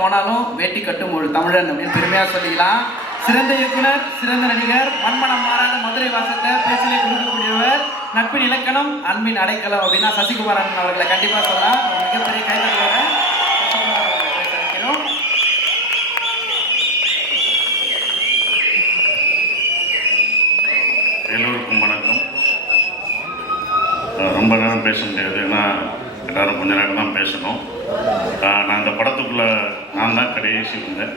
போனாலும் வேட்டி கட்டும் ஒரு தமிழன் அப்படின்னு பெருமையாக சொல்லிக்கலாம். சிறந்த இயக்குனர், சிறந்த நடிகர், மண்மனம் மாறாத மதுரை வாசத்தை பேச்சிலே கொடுக்கக்கூடியவர், நட்பின் இலக்கணம், அன்பின் அடைக்கலம் அப்படின்னா சசிகுமார் அண்ணன் அவர்களை கண்டிப்பாக சொல்லலாம். மிகப்பெரிய கைதட்டலோட வைக்கிறோம். எல்லோருக்கும் வணக்கம். ரொம்ப நேரம் பேச முடியாது, ஏன்னா எல்லாரும் கொஞ்ச நேரம் தான் பேசணும். நான் இந்த படத்துக்குள்ளே நான் தான் கடைசி வந்தேன்.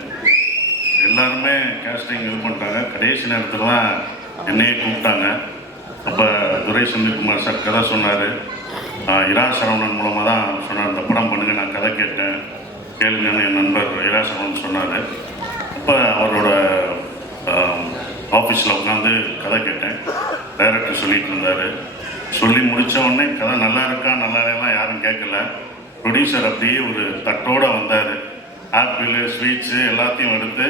எல்லாருமே கேஸ்டிங் இது பண்ணிட்டாங்க. கடைசி நேரத்தில் தான் என்னையே கூப்பிட்டாங்க. அப்போ துரை செந்தில்குமார் சார் கதை சொன்னார். இரா சரவணன் மூலமாக தான் சொன்னார், இந்த படம் பண்ணுங்க, நான் கதை கேட்டேன் கேளுங்கன்னு என் நண்பர் இரா சரவணன் சொன்னார். அப்போ அவரோட ஆஃபீஸில் உட்காந்து கதை கேட்டேன். டைரக்டர் சொல்லிட்டு இருந்தார். சொல்லி முடித்த உடனே கதை நல்லா இருக்கா நல்லா இல்லைலாம் யாரும் கேட்கல. ப்ரொடியூசர் அப்படியே ஒரு தட்டோடு வந்தார். ஆப்பிள் ஸ்வீட்ஸு எல்லாத்தையும் எடுத்து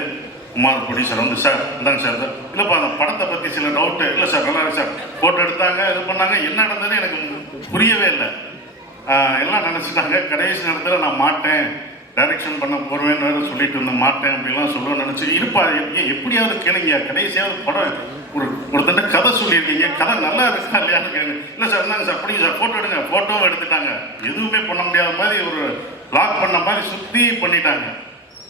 குமார் ப்ரொடியூசர் வந்து, சார் இந்தாங்க சார், இல்லைப்பா அந்த படத்தை பற்றி சில டவுட்டு, இல்லை சார் நல்லா இருக்கு சார், ஃபோட்டோ எடுத்தாங்க, இது பண்ணாங்க, என்ன நடந்ததுன்னு எனக்கு புரியவே இல்லை. எல்லாம் நினச்சிட்டாங்க. கடைசி நேரத்தில் நான் மாட்டேன், டைரக்ஷன் பண்ண போடுவேன்னு வேறு சொல்லிட்டு இருந்தேன், மாட்டேன் அப்படிலாம் சொல்லுவேன்னு நினச்சி, இருப்பா எப்படியாவது கேளுங்க, கடைசியாவது படம் ஒருத்தட்ட கதை சொல்லியிருக்கீங்க, கதை நல்லா இருக்கா இல்லையான்னு கேளுங்க. இல்லை சார் இருந்தாங்க சார், அப்படிங்க சார், ஃபோட்டோ எடுங்க. ஃபோட்டோவும் எடுத்துட்டாங்க. எதுவுமே பண்ண முடியாத மாதிரி ஒரு லாக் பண்ண மாதிரி சுற்றி பண்ணிட்டாங்க.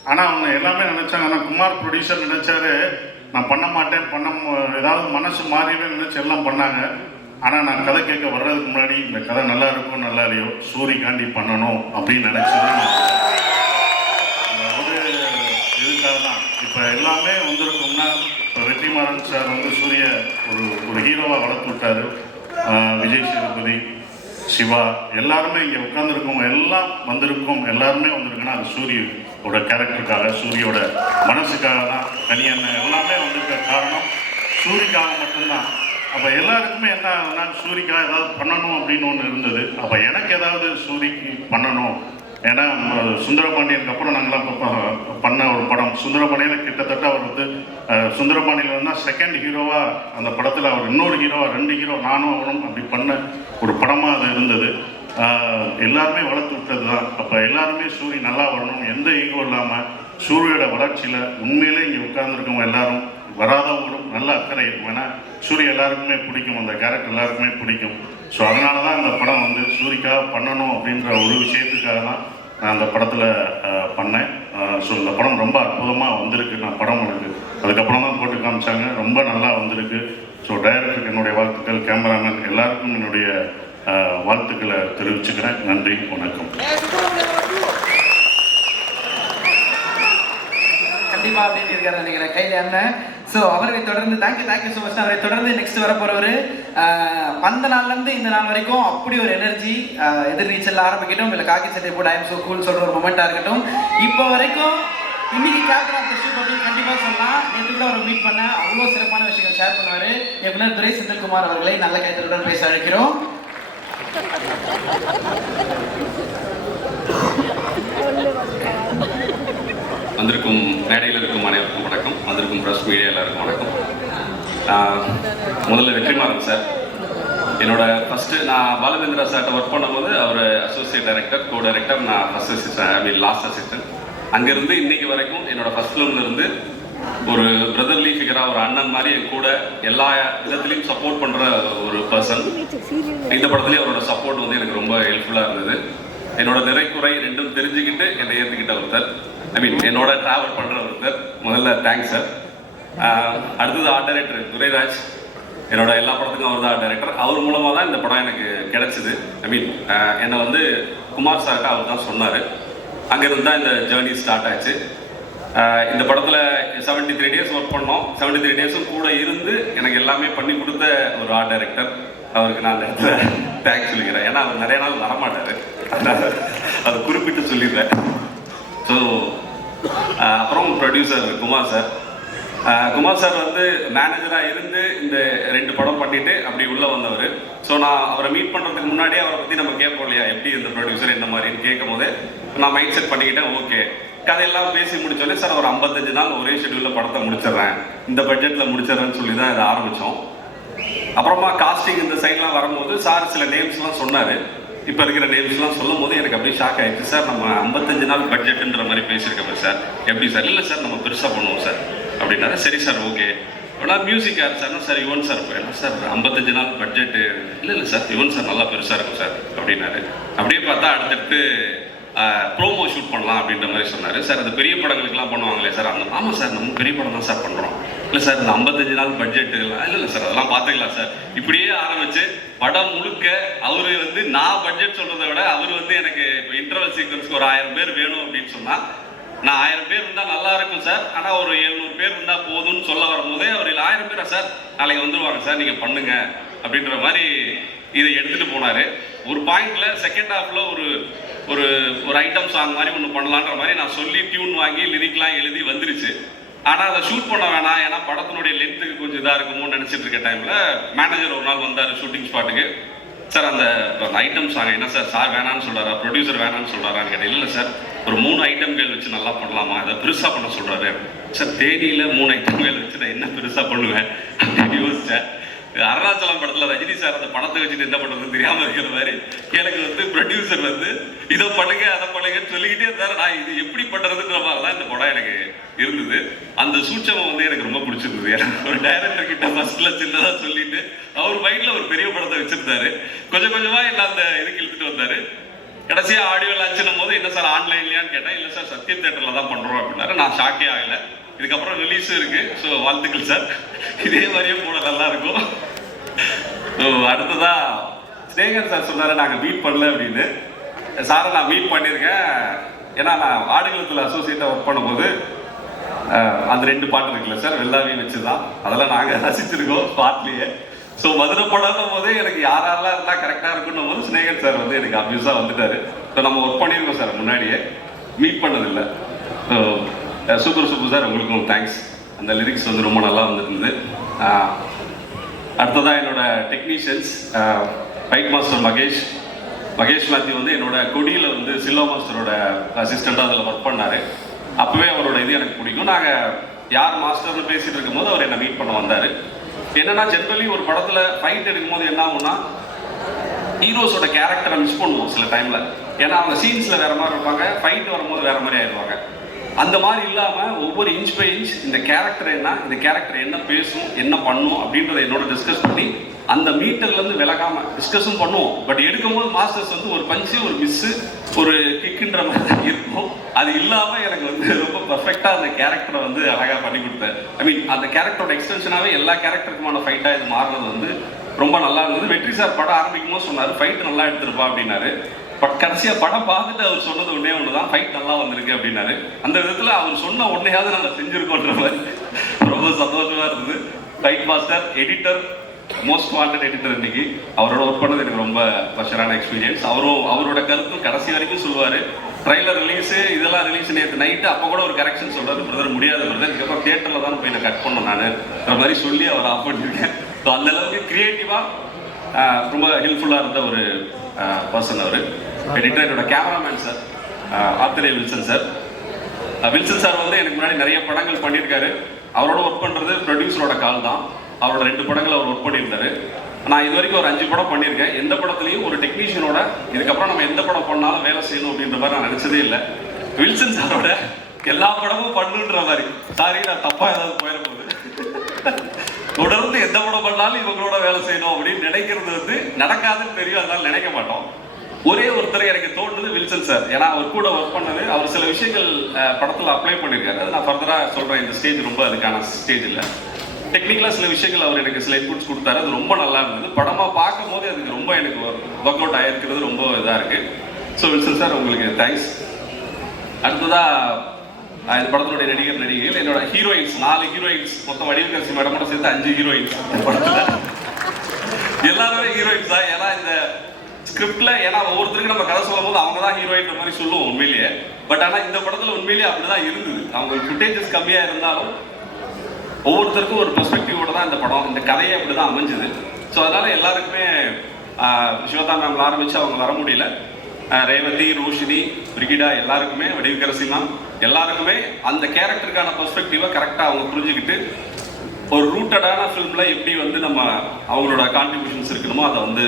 ஆனால் அவங்க எல்லாமே நினச்சாங்க. ஆனால் குமார் ப்ரொடியூசர் நினச்சாரு நான் பண்ண மாட்டேன், ஏதாவது மனசு மாறிவே நினச்சி எல்லாம் பண்ணாங்க. ஆனால் நான் கதை கேட்க வர்றதுக்கு முன்னாடி இந்த கதை நல்லா இருக்கும் நல்லா இல்லையோ சூரிகாண்டி பண்ணணும் அப்படின்னு நினச்சது ஒரு இதுக்காக தான். இப்போ எல்லாமே வந்திருக்கோம்னா, இப்போ வெற்றிமாறன் சார் வந்து சூரிய ஒரு ஹீரோவாக வளர்த்து விட்டார். விஜய் சேதுபதி, சிவா எல்லாருமே இங்கே உட்காந்துருக்கவங்க எல்லாம் வந்திருக்கோம். எல்லாருமே வந்திருக்குன்னா அது சூரியோட கேரக்டருக்காக, சூரியோட மனசுக்காக தான். தனியான எல்லாமே வந்திருக்க காரணம் சூரிக்காக மட்டும்தான். அப்போ எல்லாருக்குமே என்ன ஆகுதுன்னா, சூரிக்காக ஏதாவது பண்ணணும் அப்படின்னு ஒன்று இருந்தது. அப்போ எனக்கு ஏதாவது சூரிக்கு பண்ணணும். ஏன்னா சுந்தரபாண்டியனுக்கு அப்புறம் நாங்களாம் பண்ண ஒரு படம் சுந்தரபாண்டியன். கிட்டத்தட்ட அவர் வந்து சுந்தரபாண்டியன் வந்தால் செகண்ட் ஹீரோவாக அந்த படத்தில் அவர் இன்னொரு ஹீரோவாக 2 ஹீரோ நானும் அவரும் அப்படி பண்ண ஒரு படமாக அது இருந்தது. எல்லாருமே வளர்த்து விட்டது தான். அப்போ எல்லாருமே சூரி நல்லா வரணும், எந்த ஈகோ இல்லாமல் சூரியோட வளர்ச்சியில் உண்மையிலே இங்கே உட்கார்ந்துருக்கவங்க எல்லாரும் வராதவங்களும் நல்ல அக்கறை இருக்கும். ஏன்னா சூரிய எல்லாருக்குமே பிடிக்கும், அந்த கேரக்டர் எல்லாருக்குமே பிடிக்கும். ஸோ அதனால தான் அந்த படம் வந்து சூரிக்காக பண்ணணும் அப்படின்ற ஒரு விஷயத்துக்காக தான் நான் அந்த படத்தில் பண்ணேன். ஸோ இந்த படம் ரொம்ப அற்புதமாக வந்திருக்கு. நான் படம் எனக்கு அதுக்கப்புறம் தான் போட்டு காமிச்சாங்க, ரொம்ப நல்லா வந்திருக்கு. ஸோ டைரக்டருக்கு என்னுடைய வாழ்த்துக்கள், கேமராமேன் எல்லாருக்கும் என்னுடைய வாழ்த்துக்களை தெரிவிச்சுக்கிறேன். நன்றி, வணக்கம். கண்டிப்பாக அப்படின்னு இருக்காரு நினைக்கிறேன் கையில் அண்ணன். ஸோ அவரை தொடர்ந்து தேங்க்யூ ஸோ மச். அவரை தொடர்ந்து நெக்ஸ்ட் வர போகிறவர் அந்த நாள்லேருந்து இந்த நாள் வரைக்கும் அப்படி ஒரு எனர்ஜி, எதிர்நீச்சல் ஆரம்பிக்கட்டும், இல்லை காக்கி சட்டை போட்டு ஐஎம் ஸோ கூல் சொல்கிற ஒரு மொமெண்ட்டாக இருக்கட்டும், இப்போ வரைக்கும் இன்னைக்கு கேப்டன் ஆஃப் த ஷூட் அப்படின்னு கண்டிப்பாக சொல்லலாம். நேற்று கூட அவரை மீட் பண்ண அவ்வளோ சிறப்பான விஷயங்கள் ஷேர் பண்ணுவார். இயக்குனர் துரை செந்தில்குமார் அவர்களை நல்ல கைத்தலுடன் பேச அழைக்கிறோம். வந்திருக்கும் மேடையில் இருக்கும் அனைவருக்கும் வணக்கம். வந்திருக்கும் ப்ரெஸ் மீடியா எல்லாருக்கும் வணக்கம். முதல்ல வெற்றிமாறன் சார், என்னோட ஃபஸ்ட்டு நான் பாலவேந்திரா சார்கிட்ட ஒர்க் பண்ணும்போது அவர் அசோசியேட் டைரக்டர், கோ டைரக்டர், நான் ஃபஸ்ட் அசிஸ்டன்ட், லாஸ்ட் அசிஸ்டன்ட். அங்கேருந்து இன்னைக்கு வரைக்கும் என்னோட ஃபஸ்ட் ஃபிலிம்லேருந்து ஒரு பிரதர்லி ஃபிகராக, ஒரு அண்ணன் மாதிரி என் கூட எல்லா விதத்துலேயும் சப்போர்ட் பண்ணுற ஒரு பர்சன். இந்த படத்துலேயும் அவரோட சப்போர்ட் வந்து எனக்கு ரொம்ப ஹெல்ப்ஃபுல்லாக இருந்தது. என்னோட நிறைக்குறை ரெண்டும் தெரிஞ்சுக்கிட்டு என்னை ஏற்றுக்கிட்ட ஒருத்தர், என்னோட ட்ராவல் பண்ணுற ஒருத்தர். முதல்ல தேங்க்ஸ் சார். அடுத்தது ஆர்ட் டைரக்டர் துரைராஜ், என்னோட எல்லா படத்துக்கும் அவர் தான் ஆர்ட் டைரக்டர். அவர் மூலமாக தான் இந்த படம் எனக்கு கிடைச்சிது. என்னை வந்து குமார் சார்கிட்ட அவர் தான் சொன்னார். அங்கேருந்து தான் இந்த ஜேர்னி ஸ்டார்ட் ஆச்சு. இந்த படத்தில் 73 days ஒர்க் பண்ணோம். 73 days கூட இருந்து எனக்கு எல்லாமே பண்ணி கொடுத்த ஒரு ஆர்ட் டைரக்டர். அவருக்கு நான் அந்த இடத்துல தேங்க்ஸ் சொல்லிக்கிறேன். ஏன்னா அவர் நிறைய நாள் வரமாட்டார், அதை குறிப்பிட்டு சொல்லிடுறேன். ஸோ அப்புறம் producer Kumar sir. Kumar sir வந்து மேனேஜராக இருந்து இந்த 2 படம் பண்ணிவிட்டு அப்படி உள்ளே வந்தவர். ஸோ நான் அவரை மீட் பண்ணுறதுக்கு முன்னாடியே அவரை பற்றி நம்ம கேட்போம் இல்லையா, எப்படி இந்த ப்ரொடியூசர் என்ன மாதிரின்னு கேட்கும் போது நான் மைண்ட் செட் பண்ணிக்கிட்டேன். ஓகே, கதையெல்லாம் பேசி முடிச்சோடனே சார் ஒரு 55 நாள் ஒரே ஷெட்யூலில் படத்தை முடிச்சிடுறேன், இந்த பட்ஜெட்டில் முடிச்சிடுறேன்னு சொல்லி தான் இதை ஆரம்பித்தோம். அப்புறமா காஸ்டிங் இந்த சைட்லாம் வரும்போது சார் சில நேம்ஸ்லாம் சொன்னார். இப்போ இருக்கிற நேம்ஸ்லாம் சொல்லும் போது எனக்கு அப்படியே ஷாக் ஆயிடுச்சு. சார் நம்ம 55 நாள் பட்ஜெட்டுன்ற மாதிரி பேசியிருக்கோம் சார், எப்படி சார்? இல்லை சார் நம்ம பெருசாக பண்ணுவோம் சார் அப்படின்னாரு. சரி சார் ஓகே. ஆனால் மியூசிக் யார் சார்னா சார் யுவன் சார். என்ன சார் 55 நாள் பட்ஜெட்டு? இல்லை சார் யுவன் சார் நல்லா பெருசாக இருக்கும் சார் அப்படின்னாரு. அப்படியே பார்த்தா அடுத்தடுத்து ப்ரோமோ ஷூட் பண்ணலாம் அப்படின்ற மாதிரி சொன்னார். சார் அது பெரிய படங்களுக்குலாம் பண்ணுவாங்களே சார்? அந்த ஆமாம் சார் நம்ம பெரிய படம் தான் சார் பண்ணுறோம். இல்லை சார் இந்த 55 நாள் பட்ஜெட்டுலாம் இல்லை சார் அதெல்லாம் பார்த்துக்கலாம் சார். இப்படியே ஆரம்பிச்சு படம் முழுக்க அவர் வந்து நான் பட்ஜெட் சொல்கிறத விட அவர் வந்து எனக்கு இப்போ இன்டர்வல் சீக்வன்ஸ்க்கு ஒரு 1000 பேர் வேணும் அப்படின்னு சொன்னால் நான் 1000 பேர் இருந்தால் நல்லா இருக்கும் சார், ஆனால் ஒரு 700 பேர் இருந்தால் போதும்னு சொல்ல வரும்போதே அவர் 1000 பேரா சார் நாளைக்கு வந்துடுவாங்க சார் நீங்கள் பண்ணுங்க அப்படின்ற மாதிரி இதை எடுத்துகிட்டு போனார். ஒரு பாயிண்ட்ல செகண்ட் ஹாஃப்ல ஒரு ஒரு ஒரு ஐட்டம் சாங் மாதிரி ஒன்று பண்ணலான்ற மாதிரி நான் சொல்லி டியூன் வாங்கி லிரிக்லாம் எழுதி வந்துருச்சு. ஆனால் அதை ஷூட் பண்ண வேணாம், ஏன்னா படத்தினுடைய லென்த்துக்கு கொஞ்சம் இதாக இருக்குமோன்னு நினச்சிட்டு இருக்க டைமில் மேனேஜர் ஒரு நாள் வந்தார் ஷூட்டிங் ஸ்பாட்டுக்கு. சார் அந்த ஐட்டம் சாங் என்ன சார் சார் வேணான்னு சொல்கிறாரா, ப்ரொடியூசர் வேணான்னு சொல்கிறாரான்னு கேட்டேன். இல்லை சார் ஒரு 3 ஐட்டம்கள் வச்சு நல்லா பண்ணலாமா, அதை பெருசாக பண்ண சொல்கிறாரு. சார் தேனியில் 3 ஐட்டம்கள் வச்சு நான் என்ன பெருசாக பண்ணுவேன் அப்படின்னு யோசித்தேன். அருணாச்சலம் படத்துல ரஜினி சார் அந்த பணத்தை வச்சுட்டு என்ன பண்றதுன்னு தெரியாம இருக்கிற மாதிரி எனக்கு வந்து ப்ரொடியூசர் வந்து இதை பண்ணுங்க அதை பண்ணுங்கன்னு சொல்லிக்கிட்டே இருந்தாரு. நான் இது எப்படி பண்றதுன்ற மாதிரிதான் இந்த படம் எனக்கு இருந்தது. அந்த சூட்சமம் வந்து எனக்கு ரொம்ப பிடிச்சிருந்தது. ஒரு டைரக்டர் கிட்ட ஃபர்ஸ்ட்ல சின்னதா சொல்லிட்டு அவர் மைண்ட்ல ஒரு பெரிய படத்தை வச்சிருந்தாரு. கொஞ்சம் கொஞ்சமா என்ன அந்த இதுக்கு இழுத்துட்டு வந்தாரு. கடைசியா ஆடியோ லான்ச்சுன்னும் போது என்ன சார் ஆன்லைன்லயான்னு கேட்டேன். இல்லை சார் சத்யம் தியேட்டர்ல தான் பண்றோம் அப்படின்னாரு. நான் ஷாக்கே ஆகல. இதுக்கப்புறம் ரிலீஸும் இருக்கு. ஸோ வாழ்த்துக்கள் சார், இதே மாதிரியே போட நல்லா இருக்கும். அடுத்ததா ஸ்னேகன் சார் சொன்னாரு நாங்கள் மீட் பண்ணல அப்படின்னு. சாரை நான் மீட் பண்ணியிருக்கேன். ஏன்னா நான் ஆடுகளத்தில் அசோசியேட்டாக ஒர்க் பண்ணும்போது அந்த 2 பாட்டு இருக்குல்ல சார் வெள்ளாவி வச்சு தான் அதெல்லாம் நாங்கள் ரசிச்சிருக்கோம் ஸ்பாட்லேயே. ஸோ மதுரை படம் போது எனக்கு யாரெல்லாம் இருந்தால் கரெக்டாக இருக்குன்னும் போது ஸ்னேகன் சார் வந்து எனக்கு அப்யூஸாக வந்துட்டாரு. ஸோ நம்ம ஒர்க் பண்ணியிருக்கோம் சார், முன்னாடியே மீட் பண்ணதில்லை. ஸோ சூப்பர் சார், உங்களுக்கும் தேங்க்ஸ். அந்த லிரிக்ஸ் வந்து ரொம்ப நல்லா வந்துருந்தது. அடுத்ததாக என்னோட technicians fight master Mahesh Mathew வந்து என்னோட கொடியில் வந்து சில்லோ மாஸ்டரோட அசிஸ்டண்ட்டாக அதில் ஒர்க் பண்ணார். அப்போவே அவரோட இது எனக்கு பிடிக்கும். நாங்கள் யார் மாஸ்டர்னு பேசிகிட்டு இருக்கும்போது அவர் என்னை மீட் பண்ண வந்தார். என்னன்னா ஜென்ரலி ஒரு படத்தில் ஃபைட் எடுக்கும்போது என்ன ஆகும்னா ஹீரோஸோட கேரக்டரை மிஸ் பண்ணுவோம் சில டைமில். ஏன்னா அவங்க சீன்ஸில் வேறு மாதிரி இருப்பாங்க, ஃபைட் வரும்போது வேறு மாதிரி ஆயிடுவாங்க. அந்த மாதிரி இல்லாமல் ஒவ்வொரு இன்ச் பை இன்ச் இந்த கேரக்டர் என்ன, இந்த கேரக்டர் என்ன பேசும், என்ன பண்ணும் அப்படின்றத என்னோட டிஸ்கஸ் பண்ணி அந்த மீட்டர்லேருந்து விலகாமல் டிஸ்கஸும் பண்ணுவோம். பட் எடுக்கும்போது மாஸ்டர்ஸ் வந்து ஒரு பஞ்சு ஒரு மிஸ்ஸு ஒரு கிக்குன்ற மாதிரி தான் இருக்கும். அது இல்லாமல் எனக்கு வந்து ரொம்ப பர்ஃபெக்டாக அந்த கேரக்டரை வந்து அழகாக பண்ணி கொடுத்தாரு. ஐ மீன் அந்த கேரக்டரோட எக்ஸ்டென்ஷனாகவே எல்லா கேரக்டருக்குமான ஃபைட்டாக இது மாறுறது வந்து ரொம்ப நல்லா இருந்தது. வெற்றி சார் படம் ஆரம்பிக்கும் போது சொன்னார் ஃபைட் நல்லா எடுத்துருப்பா அப்படின்னாரு. பட் கடைசியாக படம் பார்த்துட்டு அவர் சொன்னது ஒன்று தான், ஃபைட் நல்லா வந்திருக்கு அப்படின்னாரு. அந்த விதத்தில் அவர் சொன்ன ஒன்றையாவது நாங்கள் செஞ்சுருக்கோன்ற மாதிரி ரொம்ப சந்தோஷமாக இருந்தது. Fight master editor, most wanted editor இன்னைக்கு அவரோட ஒர்க் பண்ணது எனக்கு ரொம்ப ப்ளஷரான எக்ஸ்பீரியன்ஸ். அவரோட கருத்தும் கடைசி வரைக்கும் சொல்லுவார். ட்ரைலர் ரிலீஸு இதெல்லாம் ரிலீஸ் நேற்று நைட்டு அப்போ கூட ஒரு கரெக்ஷன் சொல்கிறாரு, பிரதர் முடியாது பிரதர், இதுக்கப்புறம் தியேட்டரில் தான் போய் நான் கட் பண்ணேன் நானுன்ற மாதிரி சொல்லி அவர் ஆஃப் பண்ணியிருக்கேன். ஸோ அந்தளவுக்கு க்ரியேட்டிவாக ரொம்ப ஹெல்ப்ஃபுல்லாக இருந்த ஒரு பர்சன் அவர். எடிட்டர் என்னோட cameraman sir Athrey Wilson sir. Wilson sir வந்து எனக்கு முன்னாடி நிறைய படங்கள் பண்ணியிருக்காரு. அவரோட ஒர்க் பண்ணுறது ப்ரொடியூசரோட கால் தான். அவரோட 2 படங்கள் அவர் ஒர்க் பண்ணியிருந்தாரு. நான் இது வரைக்கும் ஒரு 5 படம் பண்ணியிருக்கேன். எந்த படத்துலையும் ஒரு டெக்னீஷியனோட இதுக்கப்புறம் நம்ம எந்த படம் பண்ணாலும் வேலை செய்யணும் அப்படின்ற மாதிரி நான் நினச்சதே இல்லை. வில்சன் சாரோட எல்லா படமும் பண்ணுன்ற மாதிரி. சாரி நான் தப்பாக ஏதாவது போயிட போகுது. தொடர்ந்து எந்த படம் பண்ணாலும் இவங்களோட வேலை செய்யணும் அப்படின்னு நினைக்கிறது வந்து நடக்காதுன்னு தெரியும், அதனால நினைக்க மாட்டோம். ஒரே ஒருத்தர் எனக்கு தோணுது வில்சன் சார். ஏன்னா அவர் கூட ஒர்க் பண்ணது, அவர் சில விஷயங்கள் படத்தில் அப்ளை பண்ணியிருக்காரு. அது நான் ஃபர்தராக சொல்கிறேன். இந்த ஸ்டேஜ் ரொம்ப அதுக்கான ஸ்டேஜ் இல்லை. டெக்னிக்கலாக சில விஷயங்கள் அவர் எனக்கு சில இன்புட்ஸ் கொடுத்தாரு. அது ரொம்ப நல்லா இருந்தது. படமாக பார்க்கும் போது அதுக்கு ரொம்ப எனக்கு ஒர்க் அவுட் ஆகிருக்கிறது ரொம்ப இதாக இருக்குது. ஸோ வில்சன் சார் உங்களுக்கு தேங்க்ஸ். அடுத்ததாக இந்த படத்தினுடைய நடிகைகள் என்னோட ஹீரோயின்ஸ் 4 ஹீரோயின்ஸ் மொத்தம் வடிவக்கரசி மேடமோட சேர்த்து 5 ஹீரோயின்ஸ் படத்தில். எல்லாருமே ஹீரோயின்ஸ் தான். ஏன்னா இந்த ஸ்கிரிப்ட்ல ஏன்னா ஒவ்வொருத்தருக்கு நம்ம கதை சொல்லும் போது அவங்க தான் ஹீரோயின் மாதிரி சொல்லுவோம் உண்மையிலேயே. பட் ஆனால் இந்த படத்தில் உண்மையிலேயே அப்படிதான் இருந்தது. அவங்க ஃபுட்டேஜஸ் கம்மியாக இருந்தாலும் ஒவ்வொருத்தருக்கும் ஒரு பெர்ஸ்பெக்டிவோட தான் இந்த படம், இந்த கதையை அப்படி தான் அமைஞ்சுது. ஸோ அதனால எல்லாருக்குமே ஸ்வேதா மேம்ல ஆரம்பித்து அவங்க வர முடியல. ரேவதி, ரோஷினி, பிரிகிடா எல்லாருக்குமே, வடிவக்கரசிலாம் எல்லாருக்குமே அந்த கேரக்டருக்கான பெர்ஸ்பெக்டிவை கரெக்டாக அவங்க புரிஞ்சுக்கிட்டு ஒரு ரூட்டடான ஃபிலிமில் எப்படி வந்து நம்ம அவங்களோட கான்ட்ரிபியூஷன்ஸ் இருக்கணுமோ அதை வந்து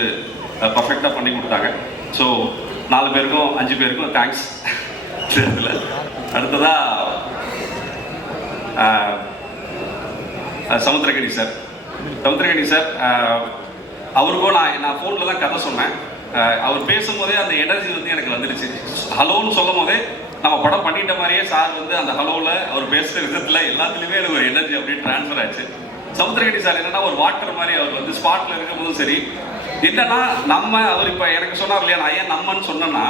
பர்ஃபெக்டாக பண்ணி கொடுத்தாங்க. ஸோ 4 பேருக்கும் 5 பேருக்கும் தேங்க்ஸ். இதில் அடுத்ததாக சமுத்திரகனி சார். சமுத்திரகனி சார் அவருக்கும் நான் ஃபோனில் தான் கதை சொன்னேன். அவர் பேசும்போதே அந்த எனர்ஜி வந்து எனக்கு வந்துடுச்சு. ஹலோன்னு சொல்லும் போதே நம்ம படம் பண்ணிட்ட மாதிரியே சார் வந்து அந்த ஹலோவில் அவர் பேசுகிற விதத்தில் எல்லாத்துலேயுமே எனக்கு ஒரு எனர்ஜி அப்படியே ட்ரான்ஸ்ஃபர் ஆச்சு. சமுத்திரகனி சார் என்னன்னா ஒரு வாட்டர் மாதிரி அவர் வந்து ஸ்பாட்டில் இருக்கும்போதும் சரி, என்னன்னா அவர் இப்போ எனக்கு சொன்னார் இல்லையா, நான் ஏன் நம்மன்னு சொன்னேன்னா,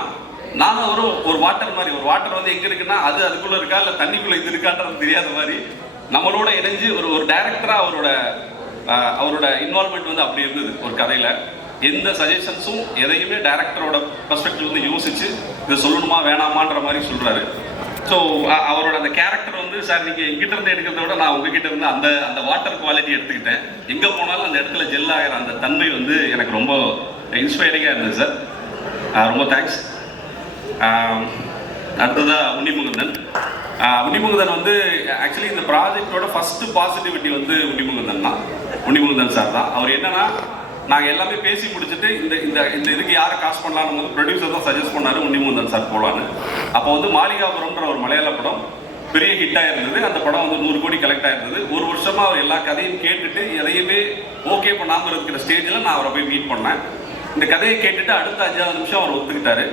நானும் ஒரு வாட்டர் மாதிரி, ஒரு வாட்டர் வந்து எங்கே இருக்குன்னா அதுக்குள்ளே இருக்கா இல்லை தண்ணிக்குள்ளே இது இருக்கான்றது தெரியாத மாதிரி நம்மளோட இணைஞ்சு ஒரு டைரக்டராக அவரோட இன்வால்மெண்ட் வந்து அப்படி இருந்தது ஒரு கதையில். எந்த சஜஷன்ஸும் எதையுமே டைரக்டரோட பெர்ஸ்பெக்டிவ் வந்து யோசிச்சு இதை சொல்லணுமா வேணாமான்ற மாதிரி சொல்கிறாரு. ஸோ அவரோட அந்த கேரக்டர் வந்து சார் நீங்கள் எங்கிட்ட இருந்து எடுக்கிறத விட நான் உங்ககிட்ட இருந்து அந்த வாட்டர் குவாலிட்டி எடுத்துக்கிட்டேன். எங்கே போனாலும் அந்த இடத்துல ஜெல் ஆகிற அந்த தன்மை வந்து எனக்கு ரொம்ப இன்ஸ்பைரிங்காக இருந்தது சார். ரொம்ப தேங்க்ஸ். அடுத்ததாக உன்னிமுகுந்தன். உன்னிமுகுந்தன் வந்து ஆக்சுவலி இந்த ப்ராஜெக்டோட ஃபஸ்ட்டு பாசிட்டிவிட்டி வந்து உன்னிமுகுந்தன் சார் தான். அவர் என்னன்னா, நாங்கள் எல்லாமே பேசி முடிச்சுட்டு இந்த இதுக்கு யாரை காஸ்ட் பண்ணலான்னு போது ப்ரொடியூசர் தான் சஜஸ்ட் பண்ணார் உன்னிமுகுந்தன் சார் போகலான்னு. அப்போ வந்து மாளிகாபுரம்ன்ற ஒரு மலையாள படம் பெரிய ஹிட்டாக இருந்தது. அந்த படம் வந்து 100 கோடி கலெக்ட் ஆயிருந்தது. ஒரு வருஷமாக அவர் எல்லா கதையும் கேட்டுட்டு எதையுமே ஓகே பண்ணாமல் இருக்கிற ஸ்டேஜில் நான் அவரை போய் மீட் பண்ணேன். இந்த கதையை கேட்டுட்டு அடுத்த 5ஆவது நிமிஷம் அவர் ஒத்துக்கிட்டாரு.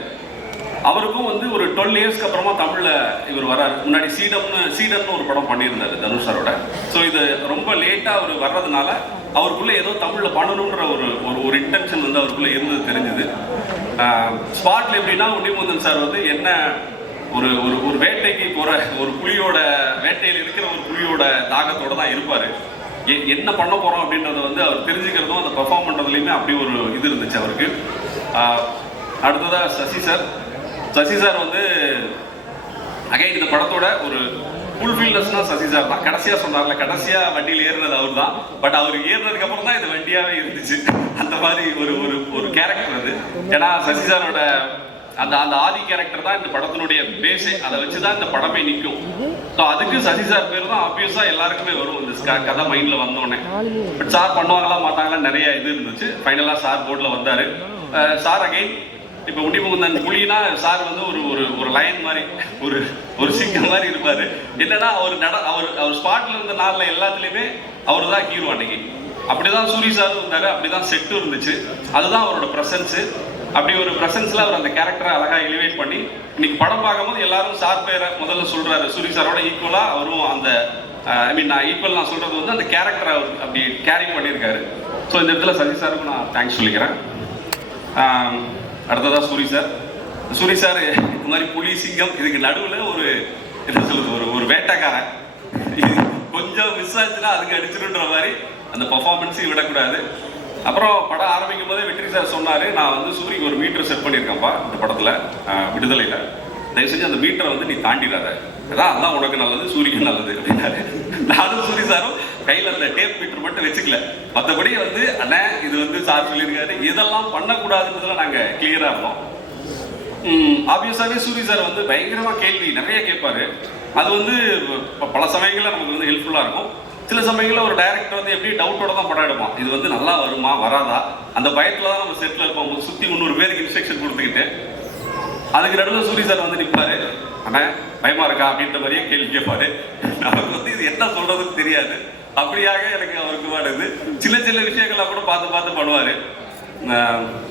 அவருக்கும் வந்து ஒரு 12 இயர்ஸ்க்கு அப்புறமா தமிழில் இவர் வராரு. முன்னாடி சீடம்னு ஒரு படம் பண்ணியிருந்தாரு தனுஷ் சாரோட. ஸோ இது ரொம்ப லேட்டாக அவர் வர்றதுனால அவருக்குள்ளே ஏதோ தமிழில் பண்ணணுன்ற ஒரு இன்டென்ஷன் வந்து அவருக்குள்ளே இருந்தது தெரிஞ்சுது. ஸ்பாட்டில் எப்படின்னா உன்னிமுகுந்தன் சார் வந்து என்ன ஒரு வேட்டைக்கு போகிற ஒரு புலியோட வேட்டையில் இருக்கிற ஒரு புலியோட தாகத்தோட தான் இருப்பார். என்ன பண்ண போகிறோம் அப்படின்றத வந்து அவர் தெரிஞ்சுக்கிறதும் அந்த பெர்ஃபார்ம் பண்ணுறதுலையுமே அப்படி ஒரு இது இருந்துச்சு அவருக்கு. அடுத்ததாக சசி சார் வந்து அகைன் இந்த படத்தோட ஒரு ஃபுல்ஃபில்னஸ்னா சசி சார் தான். கடைசியாக சொன்னார்ல, கடைசியாக வண்டியில் ஏறினது அவர் தான். பட் அவர் ஏறினதுக்கு அப்புறம் தான் இது வண்டியாகவே இருந்துச்சு. அந்த மாதிரி ஒரு கேரக்டர் அது. ஏன்னா சசி சாரோட அந்த ஆதி கேரக்டர் தான் இந்த படத்தினுடைய பேஸே. அதை வச்சு தான் இந்த படமே நிற்கும். ஸோ அதுக்கு சசி சார் பேர் தான் ஆப்வியஸாக எல்லாருக்குமே வரும் இந்த கதை மைண்டில் வந்தோடனே. பட் சார் பண்ணுவாங்களா மாட்டாங்களா நிறைய இது இருந்துச்சு. ஃபைனலாக சார் போர்டில் வந்தார். சார் அகைன் இப்போ உன்னிமுகுந்தன் புலினா சார் வந்து ஒரு லைன் மாதிரி ஒரு சிங்கம் மாதிரி இருப்பார். என்னன்னா அவர் ஸ்பாட்டில் இருந்த நாளில் எல்லாத்துலேயுமே அவர் தான் ஹீரோ. அன்னைக்கு அப்படிதான் சூரி சார் இருந்தார், அப்படிதான் செட்டும் இருந்துச்சு. அதுதான் அவரோட ப்ரெசன்ஸு. அப்படி ஒரு ப்ரெசன்ஸில் அவர் அந்த கேரக்டரை அழகாக எலிவேட் பண்ணி இன்னைக்கு படம் பார்க்கும்போது எல்லாரும் சார் பேரை முதல்ல சொல்கிறாரு. சூரி சாரோட ஈக்குவலாக அவரும் அந்த நான் ஈக்குவல் நான் சொல்கிறது வந்து அந்த கேரக்டரை அவர் அப்படி கேரி பண்ணியிருக்காரு. ஸோ இந்த இடத்துல சசி சாருக்கு நான் தேங்க்ஸ் சொல்லிக்கிறேன். அடுத்ததாக சூரி சார் இந்த மாதிரி புலி சிங்கம் இதுக்கு நடுவில் என்ன சொல்லுது ஒரு வேட்டைக்காரன் கொஞ்சம் மிஸ் ஆச்சுன்னா அதுக்கு அடிச்சிருன்ற மாதிரி அந்த பர்ஃபார்மன்ஸையும் விடக்கூடாது. அப்புறம் படம் ஆரம்பிக்கும் போதே வெற்றி சார் சொன்னார், நான் வந்து சூரிக்கு ஒரு மீட்டர் செட் பண்ணியிருக்கேன்ப்பா இந்த படத்தில் விடுதலையில், தயவு செஞ்சு அந்த மீட்டரை வந்து நீ தாண்டிடாத, அதான் உனக்கு நல்லது சூரிக்கு நல்லது அப்படின்னாரு. நானும் சூரி சாரும் கையில் அந்த டேப் மீட்டர் மட்டும் வச்சுக்கல. மற்றபடி வந்து அண்ணா இது வந்து சார் சொல்லியிருக்காரு, இதெல்லாம் பண்ணக்கூடாதுன்றதுல நாங்கள் கிளியராக இருந்தோம். ஆப்வியஸாகவே சூரி சார் வந்து பயங்கரமாக கேள்வி நிறைய கேட்பாரு. அது வந்து பல சமயங்களில் நமக்கு வந்து ஹெல்ப்ஃபுல்லாக இருக்கும். சில சமயங்களில் ஒரு டைரக்டர் வந்து எப்படி டவுட்டோட தான் படம் எடுப்போம். இது வந்து நல்லா வருமா வராதா அந்த பயத்தில் தான் நம்ம செட்டில் இருப்போம். சுற்றி 300 பேருக்கு இன்ஸ்ட்ரக்ஷன் கொடுத்துக்கிட்டு அதுக்கு நடுவில் சூரி சார் வந்து நிற்பாரு, அண்ணா பயமா இருக்கா அப்படின்ற மாதிரியே கேள்வி கேட்பாரு. நமக்கு வந்து இது என்ன சொல்றதுன்னு தெரியாது. அப்படியாக எனக்கு அவருக்கு வருது. சில விஷயங்கள்லாம் கூட பார்த்து பண்ணுவாரு.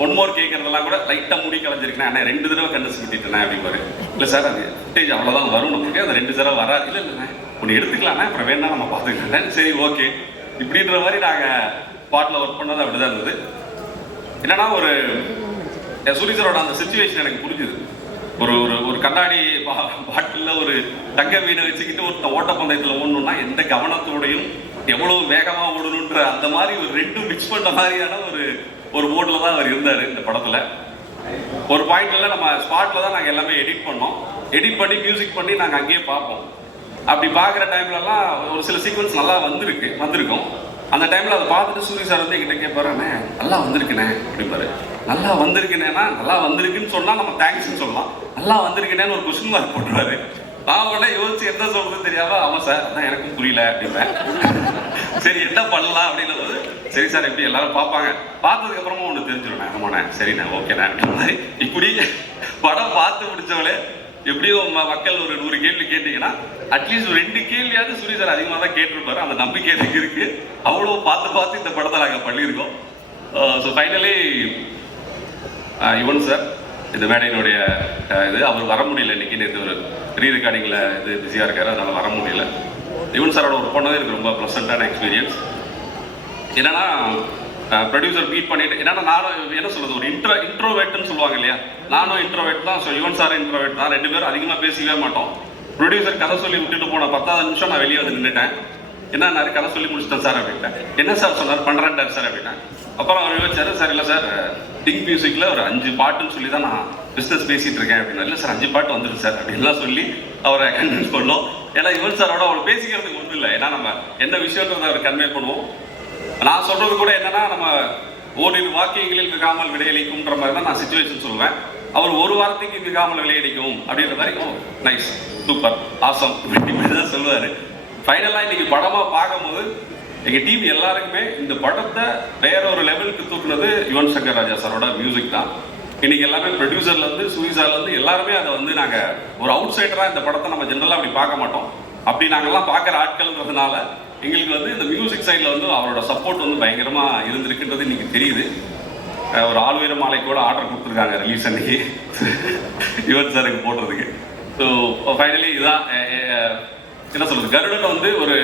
ஒன்மோர் கேட்கறதெல்லாம் கூட லைட்டாக முடி கலைஞ்சிருக்கேன், அண்ணா 2 தடவை கண்ணு சுட்டிட்டேன் அப்படிப்பாரு. இல்லை சார் அது ஃபுட்டேஜ் அவ்வளோதான் வரும் நமக்கு, அந்த 2 தடவை வராது. இல்லைண்ணே ஒன்று எடுத்துக்கலாண்ணா அப்புறம் வேணா நம்ம பார்த்துக்கலாம். சரி ஓகே இப்படின்ற மாதிரி நாங்கள் பாட்டில் ஒர்க் பண்ணது அப்படி தான் இருந்தது. என்னன்னா சூரி சாரோட அந்த சிச்சுவேஷன் எனக்கு புரிஞ்சுது. ஒரு கண்ணாடி பாட்டிலில் ஒரு தங்க வீணை வச்சுக்கிட்டு ஒருத்தன் ஓட்டப்பந்தயத்தில் ஓடணும்னா எந்த கவனத்தோடையும் எவ்வளவு வேகமாக ஓடணுன்ற அந்த மாதிரி ஒரு 2 மிக்ஸ் பண்ண மாதிரியான ஒரு மோடில் தான் அவர் இருந்தார் இந்த படத்தில். ஒரு பாயிண்ட்ல நம்ம ஸ்பாட்டில் தான் நாங்கள் எல்லாமே எடிட் பண்ணோம். எடிட் பண்ணி மியூசிக் பண்ணி நாங்கள் அங்கேயே பார்ப்போம். அப்படி பார்க்குற டைம்லலாம் ஒரு சில சீக்வன்ஸ் நல்லா வந்திருக்கும். அந்த டைமில் அதை பார்த்துட்டு சூரி சார் வந்து என்கிட்ட கேட்பாரு, அண்ணே நல்லா வந்திருக்குண்ணே அப்படிப்பாரு. நல்லா வந்திருக்குனேன்னா நல்லா வந்திருக்குன்னு சொன்னால் நம்ம தேங்க்ஸ்ன்னு சொல்லலாம். நல்லா வந்திருக்குனேன்னு ஒரு கொஸ்டின் மார்க் போட்டுருவாரு. நான் உடனே யோசிச்சு என்ன சொல்றதுன்னு தெரியாம ஆமாம் சார் அதான் எனக்கும் புரியல அப்படின்பேன். சரி என்ன பண்ணலாம் அப்படின்னும் போது சரி சார் எப்படி எல்லாரும் பார்ப்பாங்க, பார்த்ததுக்கு அப்புறமா ஒன்று தெரிஞ்சிடும், ஆமாண்ணே சரிண்ணே ஓகேண்ணே மாதிரி இப்படி படம் பார்த்து முடிச்சவளே எப்படியும் மக்கள் ஒரு 100 கேள்வி கேட்டீங்கன்னா அட்லீஸ்ட் ஒரு 2 கேள்வியாவது சூரிய சார் அதிகமாக தான் கேட்டிருப்பாரு. அந்த நம்பிக்கை எனக்கு இருக்கு. அவ்வளோ பார்த்து இந்த படத்தை நாங்கள் பண்ணியிருக்கோம். ஸோ ஃபைனலி யுவன் சார் இந்த மேடையினுடைய இது அவர் வர முடியல இன்னைக்கு, நேற்று ஒரு ரீ ரெக்கார்டிங்கில் இது பிஸியாக இருக்காரு, அதனால் வர முடியல. யுவன் சாரோட ஒர்க் பண்ணது எனக்கு ரொம்ப ப்ளசண்ட்டான எக்ஸ்பீரியன்ஸ். என்னன்னா ப்ரொடியூசர் மீட் பண்ணிட்டு, என்னன்னா நானும் என்ன சொல்றது ஒரு இன்ட்ரோவேட்னு சொல்லுவாங்க இல்லையா, நானும் இன்ட்ரோவேட் தான். ஸோ யுவன் சார் இன்ட்ரோவேட் தான், 2 பேரும் அதிகமாக பேசிக்கவே மாட்டோம். ப்ரொடியூசர் கதை சொல்லி விட்டுட்டு போன 10வது நிமிஷம் நான் வெளியே வந்து நின்றுட்டேன். என்ன கதை சொல்லி முடிச்சிட்டேன் சார் அப்படின்ட்டேன். என்ன சார் சொன்னார், பண்ணுறேன்ட்டார் சார் அப்படின்னேன். அப்புறம் அவர் யோசிச்சாரு, சார் இல்லை சார் டிங் மியூசிக்கில் ஒரு 5 பாட்டுன்னு சொல்லி தான் நான் பிஸ்னஸ் பேசிகிட்டு இருக்கேன் அப்படின்னா. இல்லை சார் 5 பாட்டு வந்துருக்கு சார் அப்படின்லாம் சொல்லி அவரை கன்வின்ஸ் பண்ணோம். ஏன்னா யுவன் சாரோட அவர் பேசிக்கிறதுக்கு ஒன்றும் இல்லை, ஏன்னா நம்ம என்ன விஷயன்றதை அவர் கன்வே பண்ணுவோம். நான் சொல்றது கூட என்னன்னா, நம்ம ஓரிரு வாக்கியங்களில் மிகாமல் விடையளிக்கும்ன்ற மாதிரி தான் நான் சிச்சுவேஷன் சொல்லுவேன். அவர் ஒரு வார்த்தைக்கு மிகாமல் விளையடிக்கும் அப்படின்ற மாதிரி நைஸ் சூப்பர் ஆசம் இப்படி தான் சொல்லுவார். ஃபைனலாக இன்னைக்கு படமாக பார்க்கும்போது எங்கள் டீம் எல்லாருக்குமே இந்த படத்தை வேற ஒரு லெவலுக்கு தூக்குனது யுவன் சங்கர் ராஜா சாரோட மியூசிக் தான். இன்னைக்கு எல்லாமே ப்ரொடியூசர்லேருந்து சூயிசாலேருந்து எல்லாருமே அதை வந்து நாங்கள் ஒரு அவுட் சைடராக இந்த படத்தை நம்ம ஜென்ரலாக அப்படி பார்க்க மாட்டோம். அப்படி நாங்கள்லாம் பார்க்குற ஆட்கள்ன்றதுனால எங்களுக்கு வந்து இந்த மியூசிக் சைடில் வந்து அவரோட சப்போர்ட் வந்து பயங்கரமாக இருந்திருக்குன்றது இன்னைக்கு தெரியுது. ஒரு ஆளுயர மாலை கூட ஆர்டர் கொடுத்துருக்காங்க ரிலீஸ் அன்னைக்கு யுவன் சாருக்கு போடுறதுக்கு. ஸோ ஃபைனலி இதுதான் என்ன சொல்கிறது, கருடன் வந்து ஒரு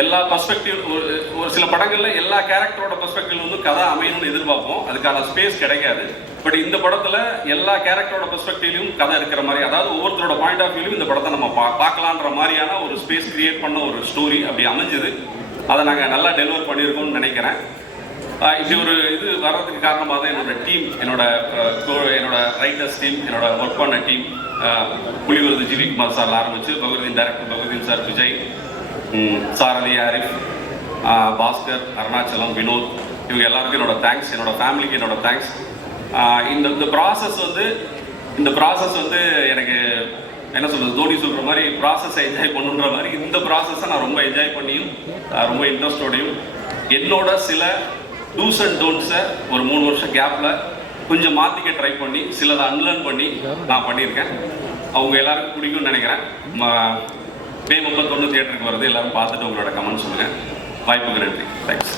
எல்லா பர்ஸ்பெக்டிவ் ஒரு சில படங்களில் எல்லா கேரக்டரோட பர்ஸ்பெக்டிவ் வந்து கதை அமையணும்னு எதிர்பார்ப்போம், அதுக்கான ஸ்பேஸ் கிடைக்காது. பட் இந்த படத்தில் எல்லா கேரக்டரோட பெர்ஸ்பெக்டிவ்லையும் கதை இருக்கிற மாதிரி, அதாவது ஒவ்வொருத்தரோட பாயிண்ட் ஆஃப் வியூலையும் இந்த படத்தை நம்ம பார்க்கலான்ற மாதிரியான ஒரு ஸ்பேஸ் கிரியேட் பண்ண ஒரு ஸ்டோரி அப்படி அமைஞ்சது. அதை நாங்கள் நல்லா டெலிவர் பண்ணியிருக்கோம்னு நினைக்கிறேன். இப்படி ஒரு இது வர்றதுக்கு காரணமாக தான் என்னோட டீம், என்னோட ரைட்டர்ஸ் டீம், என்னோட ஒர்க் பண்ண டீம், புலிவிருது ஜிவி குமார் சார் ஆரம்பிச்சு பகவதின் டைரக்டர் பகவதின் சார், விஜய், சாரதி, ஆரிஃப், பாஸ்கர், அருணாச்சலம், வினோத், இவங்க எல்லாருக்கும் என்னோட தேங்க்ஸ். என்னோட ஃபேமிலிக்கு என்னோட தேங்க்ஸ். இந்த ப்ராசஸ் வந்து எனக்கு என்ன சொல்கிறது, தோனி சொல்கிற மாதிரி ப்ராசஸை என்ஜாய் பண்ணுன்ற மாதிரி இந்த ப்ராசஸை நான் ரொம்ப என்ஜாய் பண்ணியும் ரொம்ப இன்ட்ரெஸ்டோடையும் என்னோட சில டூஸ் அண்ட் டோன்ட்ஸை ஒரு 3 வருஷம் கேப்பில் கொஞ்சம் மாற்றிக்க ட்ரை பண்ணி சிலதை அன்லேர்ன் பண்ணி நான் பண்ணியிருக்கேன். அவங்க எல்லாருக்கும் பிடிக்கும்னு நினைக்கிறேன். மே 31 தியேட்டருக்கு வருது, எல்லாரும் பார்த்துட்டு உங்களோட கமெண்ட் சொல்லுங்கள். வாய்ப்புக்கு நன்றி. தேங்க்ஸ்.